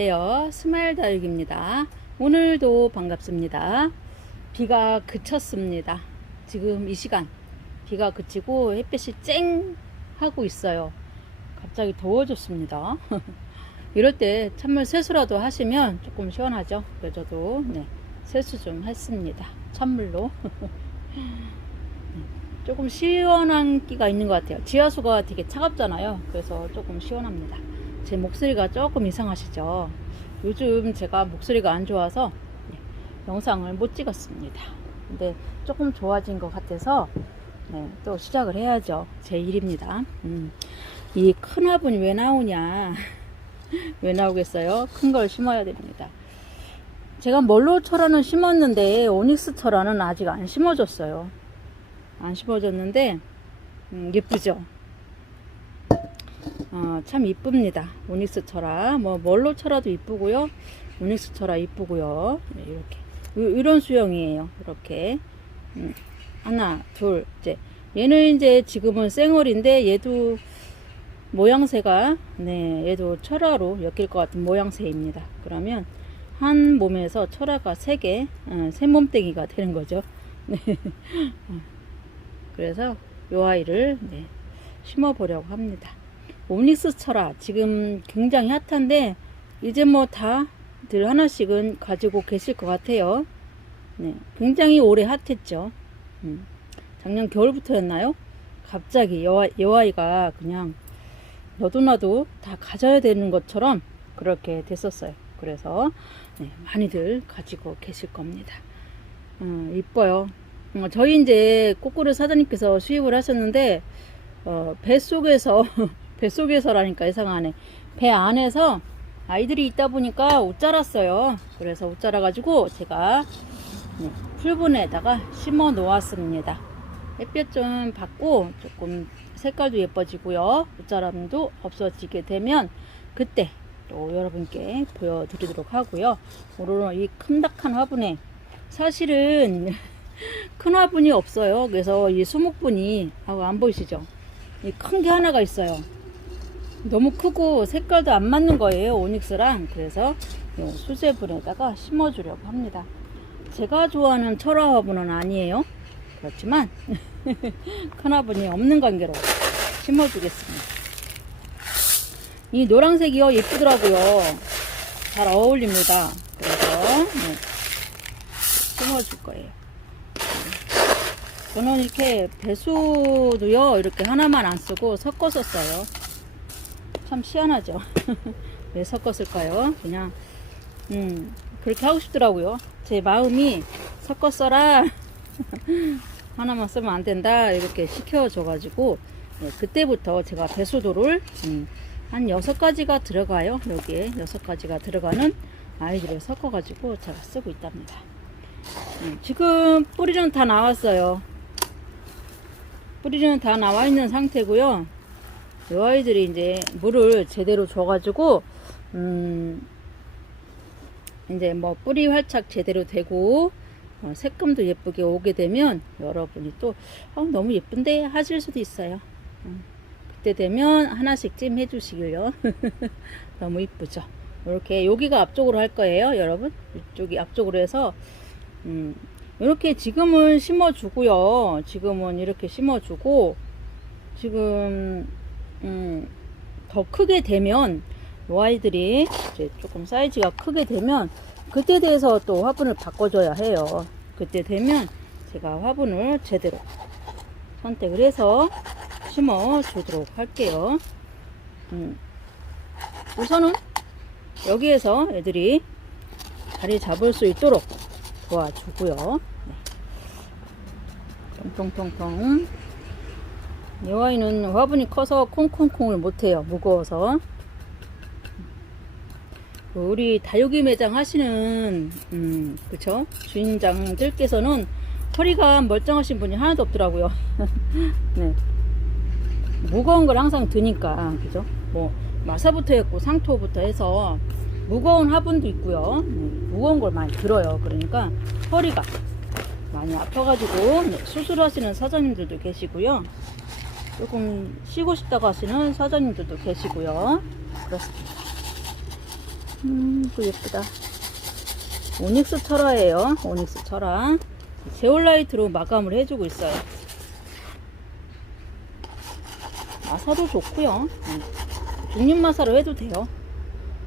안녕하세요. 스마일 다육입니다. 오늘도 반갑습니다. 비가 그쳤습니다. 지금 이 시간 비가 그치고 햇빛이 쨍 하고 있어요. 갑자기 더워졌습니다. 이럴 때 찬물 세수라도 하시면 조금 시원하죠. 저도 네, 세수 좀 했습니다. 찬물로. 네, 조금 시원한 기가 있는 것 같아요. 지하수가 되게 차갑잖아요. 그래서 조금 시원합니다. 제 목소리가 조금 이상하시죠? 요즘 제가 목소리가 안 좋아서 네, 영상을 못 찍었습니다. 근데 조금 좋아진 것 같아서 네, 또 시작을 해야죠. 제 일입니다. 음, 이 큰 화분이 왜 나오냐? 왜 나오겠어요? 큰 걸 심어야 됩니다. 제가 멀로 철화는 심었는데 오닉스 철화는 아직 안 심어졌어요. 안 심어졌는데 음, 예쁘죠? 어, 참 이쁩니다. 오닉스 철화. 뭐 멀로 철화도 이쁘고요. 오닉스 철화 이쁘고요. 네, 이렇게 요- 이런 수영이에요. 이렇게 음, 하나, 둘, 이제 얘는 이제 지금은 생얼인데 얘도 모양새가 네 얘도 철화로 엮일 것 같은 모양새입니다. 그러면 한 몸에서 철화가 세 개, 어, 세 몸뚱이가 되는 거죠. 네. 어, 그래서 요 아이를 네, 심어 보려고 합니다. 옴닉스 철화 지금 굉장히 핫한데 이제 뭐 다들 하나씩은 가지고 계실 것 같아요. 네, 굉장히 오래 핫했죠. 음, 작년 겨울부터였나요? 갑자기 여, 여아이가 그냥 너도 나도 다 가져야 되는 것처럼 그렇게 됐었어요. 그래서 네, 많이들 가지고 계실 겁니다. 음, 이뻐요. 어, 저희 이제 꼬꾸르 사장님께서 수입을 하셨는데 어, 뱃속에서 뱃속에서라니까 이상하네. 배 안에서 아이들이 있다 보니까 옷 자랐어요. 그래서 옷 자라가지고 제가 네, 풀분에다가 심어 놓았습니다. 햇볕 좀 받고 조금 색깔도 예뻐지고요. 옷자람도 없어지게 되면 그때 또 여러분께 보여드리도록 하고요. 오늘은 이 큰닥한 화분에 사실은 큰 화분이 없어요. 그래서 이 수목분이 하고 안 보이시죠? 이 큰 게 하나가 있어요. 너무 크고 색깔도 안 맞는 거예요. 오닉스랑. 그래서 이 수제분에다가 심어주려고 합니다. 제가 좋아하는 철화 화분은 아니에요. 그렇지만 큰 화분이 없는 관계로 심어주겠습니다. 이 노란색이요 예쁘더라고요. 잘 어울립니다. 그래서 네, 심어줄 거예요. 저는 이렇게 배수도요 이렇게 하나만 안 쓰고 섞어서 써요. 참 희한하죠. 왜 섞었을까요? 그냥 음 그렇게 하고 싶더라고요. 제 마음이 섞어 써라. 하나만 쓰면 안 된다 이렇게 시켜줘가지고 네, 그때부터 제가 배수도를 음, 한 여섯 가지가 들어가요 여기에 여섯 가지가 들어가는 아이들을 섞어가지고 제가 쓰고 있답니다 음, 지금 뿌리는 다 나왔어요 뿌리는 다 나와 있는 상태고요 이 아이들이 이제 물을 제대로 줘가지고 음, 이제 뭐 뿌리 활착 제대로 되고 어, 색감도 예쁘게 오게 되면 여러분이 또 어, 너무 예쁜데 하실 수도 있어요. 음, 그때 되면 하나씩 찜 해 주시고요. 너무 이쁘죠. 이렇게 여기가 앞쪽으로 할 거예요, 여러분. 이쪽이 앞쪽으로 해서 음, 이렇게 지금은 심어 주고요. 지금은 이렇게 심어 주고 지금 음, 더 크게 되면 이 아이들이 이제 조금 사이즈가 크게 되면 그때 돼서 또 화분을 바꿔줘야 해요. 그때 되면 제가 화분을 제대로 선택을 해서 심어 주도록 할게요. 음, 우선은 여기에서 애들이 자리 잡을 수 있도록 도와주고요. 네. 통통통통. 이 아이는 화분이 커서 콩콩콩을 못해요. 무거워서. 우리 다육이 매장 하시는 음 그쵸? 주인장들께서는 허리가 멀쩡하신 분이 하나도 없더라고요. 네. 무거운 걸 항상 드니까 그죠? 뭐 마사부터 했고 상토부터 해서 무거운 화분도 있고요. 네, 무거운 걸 많이 들어요. 그러니까 허리가 많이 아파가지고 네, 수술하시는 사장님들도 계시고요 조금 쉬고 싶다고 하시는 사장님들도 계시고요 그렇습니다 음, 그 예쁘다. 오닉스 철화예요. 오닉스 철화. 제올라이트로 마감을 해주고 있어요. 마사도 좋고요. 음, 중립 마사로 해도 돼요.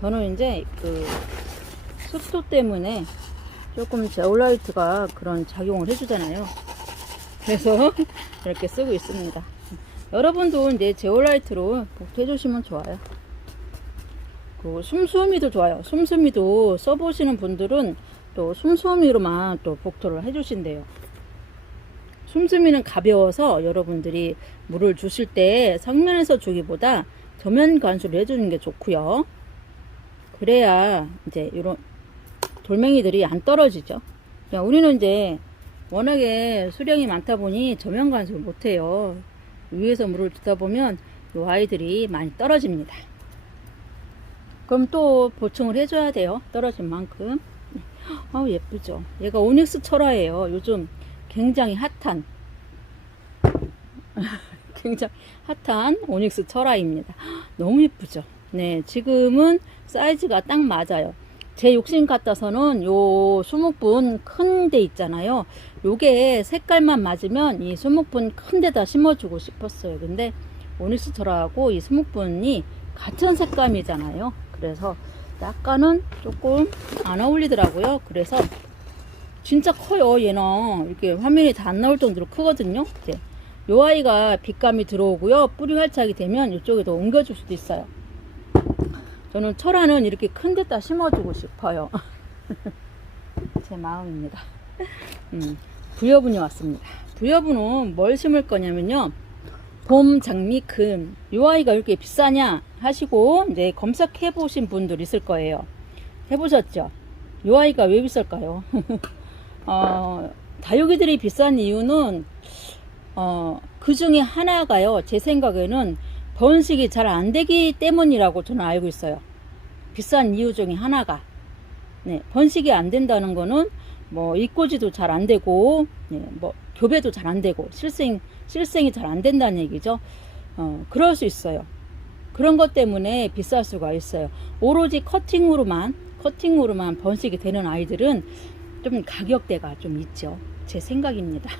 저는 이제 그 습도 때문에 조금 제올라이트가 그런 작용을 해주잖아요. 그래서 이렇게 쓰고 있습니다. 여러분도 이제 제올라이트로 복해주시면 좋아요. 그 숨수미도 좋아요. 숨수미도 써보시는 분들은 또 숨수미로만 또 복토를 해주신대요. 숨수미는 가벼워서 여러분들이 물을 주실 때 성면에서 주기보다 저면 관수를 해주는 게 좋고요. 그래야 이제 이런 돌멩이들이 안 떨어지죠. 자, 우리는 이제 워낙에 수량이 많다 보니 저면 관수를 못해요. 위에서 물을 주다 보면 이 아이들이 많이 떨어집니다. 그럼 또 보충을 해줘야 돼요. 떨어진 만큼. 아우 예쁘죠. 얘가 오닉스 철화예요. 요즘 굉장히 핫한 굉장히 핫한 오닉스 철화입니다. 너무 예쁘죠. 네, 지금은 사이즈가 딱 맞아요. 제 욕심 같아서는 요 수목분 큰 데 있잖아요. 요게 색깔만 맞으면 이 수목분 큰 데다 심어주고 싶었어요. 근데 오닉스 철화하고 이 수목분이 같은 색감이잖아요. 그래서 약간은 조금 안 어울리더라고요. 그래서 진짜 커요. 얘는 이렇게 화면이 다 안 나올 정도로 크거든요. 이제 요 아이가 빛감이 들어오고요. 뿌리 활착이 되면 이쪽에도 옮겨줄 수도 있어요. 저는 철화는 이렇게 큰 데다 심어주고 싶어요. 제 마음입니다. 음, 부여분이 왔습니다. 부여분은 뭘 심을 거냐면요. 봄, 장미, 금. 요 아이가 이렇게 비싸냐 하시고 이제 검색해 보신 분들 있을 거예요. 해보셨죠? 요 아이가 왜 비쌀까요? 어, 다육이들이 비싼 이유는 어, 그 중에 하나가요. 제 생각에는 번식이 잘 안 되기 때문이라고 저는 알고 있어요. 비싼 이유 중에 하나가. 네, 번식이 안 된다는 거는 뭐 입고지도 잘 안 되고, 네, 뭐 교배도 잘 안 되고, 실생 실생이 잘 안 된다는 얘기죠. 어, 그럴 수 있어요. 그런 것 때문에 비쌀 수가 있어요. 오로지 커팅으로만 커팅으로만 번식이 되는 아이들은 좀 가격대가 좀 있죠. 제 생각입니다.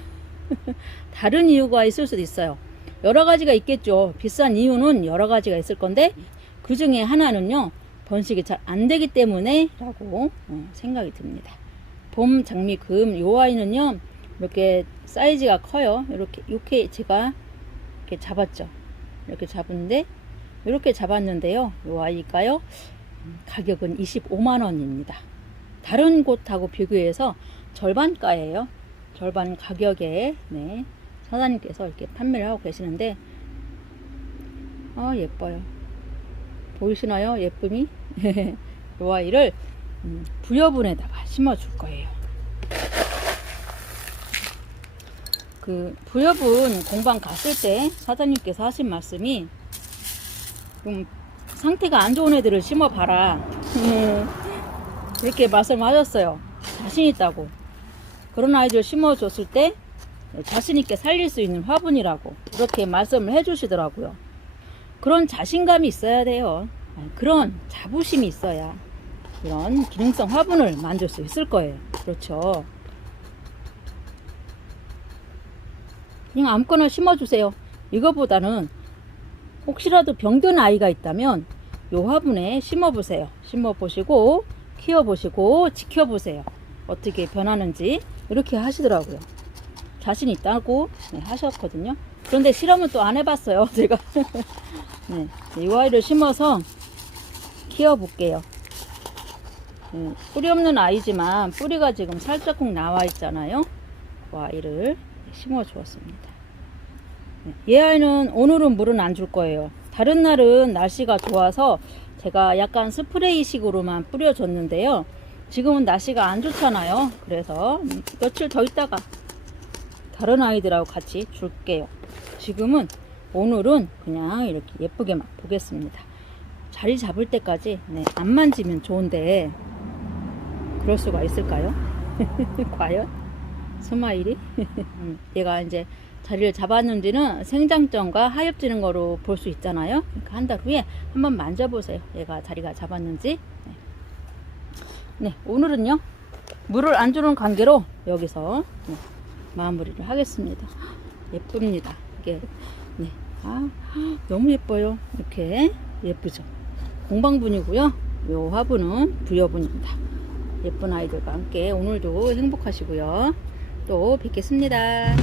다른 이유가 있을 수도 있어요. 여러 가지가 있겠죠. 비싼 이유는 여러 가지가 있을 건데 그 중에 하나는요. 번식이 잘 안 되기 때문에 라고 어, 생각이 듭니다. 봄, 장미, 금 요 아이는요. 이렇게 사이즈가 커요. 이렇게 이렇게 제가 이렇게 잡았죠. 이렇게 잡은데 이렇게 잡았는데요. 요 아이가요. 음, 가격은 25만 원입니다. 다른 곳하고 비교해서 절반가예요. 절반 가격에 네, 사장님께서 이렇게 판매를 하고 계시는데 아 예뻐요. 보이시나요? 예쁨이? 요 아이를 음, 부여분에다가 심어 줄 거예요. 그 부여분 공방 갔을 때 사장님께서 하신 말씀이 좀 상태가 안 좋은 애들을 심어 봐라. 음, 그렇게 말씀하셨어요. 자신 있다고. 그런 아이들 심어줬을 때 자신 있게 살릴 수 있는 화분이라고 그렇게 말씀을 해주시더라고요. 그런 자신감이 있어야 돼요. 그런 자부심이 있어야 이런 기능성 화분을 만들 수 있을 거예요. 그렇죠. 그냥 아무거나 심어주세요. 이거보다는 혹시라도 병든 아이가 있다면 요 화분에 심어보세요. 심어보시고 키워보시고 지켜보세요. 어떻게 변하는지 이렇게 하시더라고요. 자신 있다고 네, 하셨거든요. 그런데 실험은 또 안 해봤어요. 제가 네, 이 아이를 심어서 키워볼게요. 네, 뿌리 없는 아이지만 뿌리가 지금 살짝쿵 나와 있잖아요. 그 아이를 심어 주었습니다. 네, 얘 아이는 오늘은 물은 안 줄 거예요. 다른 날은 날씨가 좋아서 제가 약간 스프레이식으로만 뿌려줬는데요. 지금은 날씨가 안 좋잖아요. 그래서 며칠 더 있다가 다른 아이들하고 같이 줄게요. 지금은 오늘은 그냥 이렇게 예쁘게만 보겠습니다. 자리 잡을 때까지 네, 안 만지면 좋은데 그럴 수가 있을까요? 과연? 스마일이? 음, 얘가 이제 자리를 잡았는지는 생장점과 하엽지는 거로 볼 수 있잖아요. 그러니까 한 달 후에 한번 만져보세요. 얘가 자리가 잡았는지. 네. 네, 오늘은요 물을 안 주는 관계로 여기서 네, 마무리를 하겠습니다. 예쁩니다. 이게 네, 아 너무 예뻐요. 이렇게 예쁘죠. 공방분이고요. 요 화분은 부여분입니다. 예쁜 아이들과 함께 오늘도 행복하시고요. 또 뵙겠습니다.